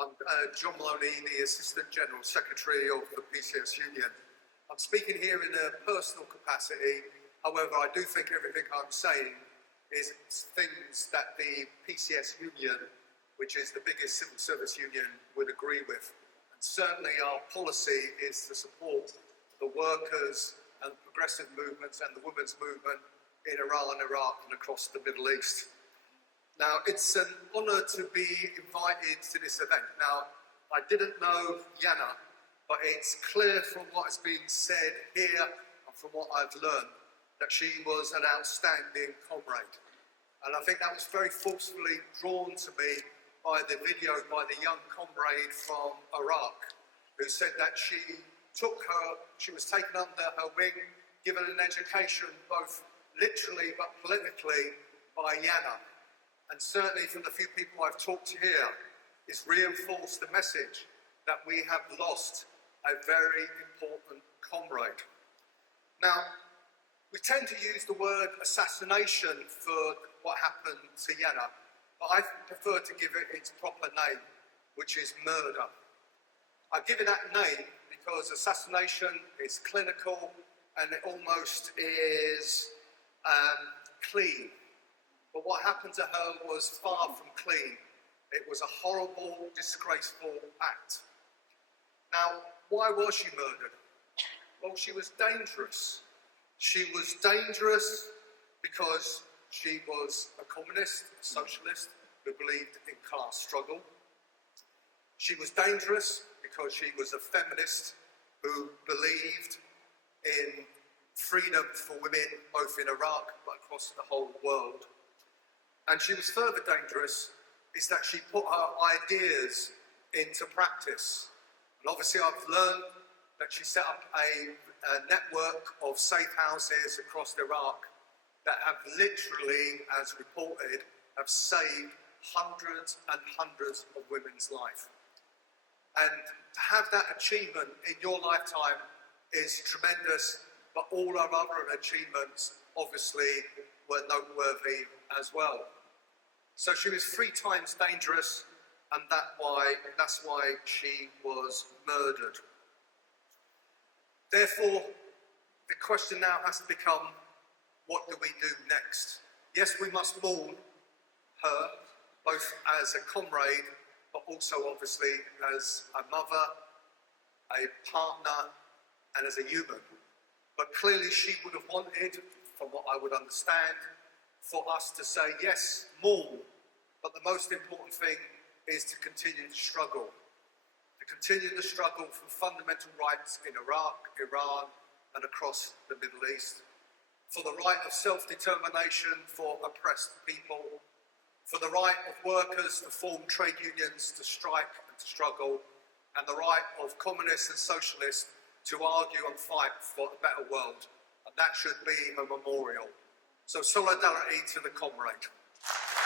I'm John Molloney, the Assistant General Secretary of the PCS Union. I'm speaking here in a personal capacity. However, I do think everything I'm saying is things that the PCS Union, which is the biggest civil service union, would agree with. And certainly our policy is to support the workers and progressive movements and the women's movement in Iran, Iraq and across the Middle East. Now, it's an honour to be invited to this event. Now, I didn't know Yanar, but it's clear from what has been said here and from what I've learned that she was an outstanding comrade. And I think that was very forcefully drawn to me by the video by the young comrade from Iraq, who said that she was taken under her wing, given an education both literally but politically by Yanar. And certainly from the few people I've talked to here, it's reinforced the message that we have lost a very important comrade. Now, we tend to use the word assassination for what happened to Yanar, but I prefer to give it its proper name, which is murder. I give it that name because assassination is clinical and it almost is clean. But what happened to her was far from clean. It was a horrible, disgraceful act. Now, why was she murdered? Well, she was dangerous. She was dangerous because she was a communist, a socialist, who believed in class struggle. She was dangerous because she was a feminist who believed in freedom for women, both in Iraq but across the whole world. And she was further dangerous is that she put her ideas into practice. And obviously I've learned that she set up a network of safe houses across Iraq that have literally, as reported, have saved hundreds and hundreds of women's life. And to have that achievement in your lifetime is tremendous, but all our other achievements obviously were noteworthy as well. So she was 3 times dangerous, and that's why she was murdered. Therefore, the question now has to become, what do we do next? Yes, we must mourn her, both as a comrade, but also obviously as a mother, a partner, and as a human. But clearly she would have wanted, from what I would understand, for us to say, yes, mourn, but the most important thing is to continue to struggle. To continue the struggle for fundamental rights in Iraq, Iran, and across the Middle East. For the right of self-determination for oppressed people. For the right of workers to form trade unions, to strike and to struggle. And the right of communists and socialists to argue and fight for a better world. And that should be a memorial. So solidarity to the comrade.